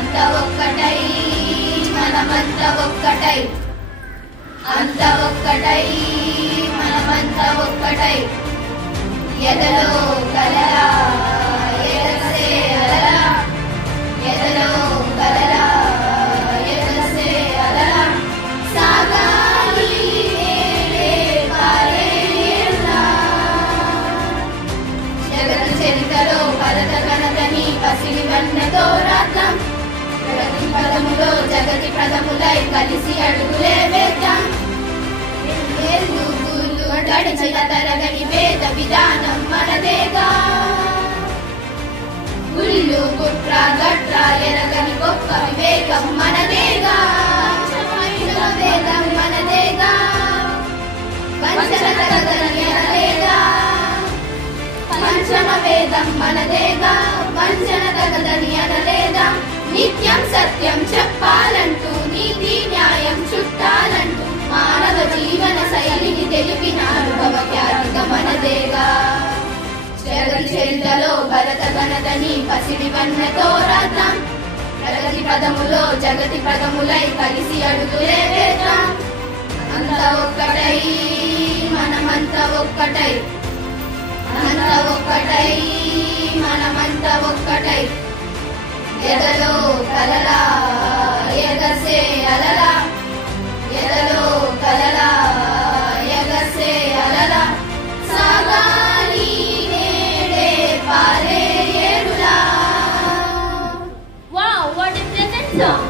అంత ఒక్కటై మనమంత ఒక్కటై అంత ఒక్కటై మనమంత ఒక్కటై ఎదలో కలలా ఎగసే అలలా ఎదలో కలలా ఎగసే అలలా సాగాలి నేడే పారేలా జగత్ చరితలో భరత గణతని పసిడి వన్నెతో రాద్దాం ప్రగతి పదములో జగతి పదములై కలిసి అడుగులే వేద్దాం గడిచిన తరగని వేద విధానం మనదేగా గుళ్ళు కుట్ర గట్ర ఎరగని గొప్ప వివేకం మనదేగా వేదం మనదేగా పంచమ తరగని అనలేగా పంచమ వేదం మనదేగా వంచన తగదని అనలేదా నిత్యం సత్యం చెప్పాలంటూ నీతి న్యాయం చుట్టాలంటూ మానవ జీవన శైలిని తెలిపిన అనుభవ ఖ్యాతిక మనదేగా జగతి చరితలో భరత గణతని పసిడి వన్నెతో రాద్దాం ప్రగతి పదములో జగతి పదములై కలిసి అడుగులే వేద్దాం అంత ఒక్కటై మనమంత ఒక్కటై అంత ఒక్కటై మనమంత ఒక్కటై ఎదలో కలలా ఎగసే అలలా ఎదలో కలలా ఎగసే అలలా సాగాలి నేడే పారే ఏడులా. Wow, what a pleasant song!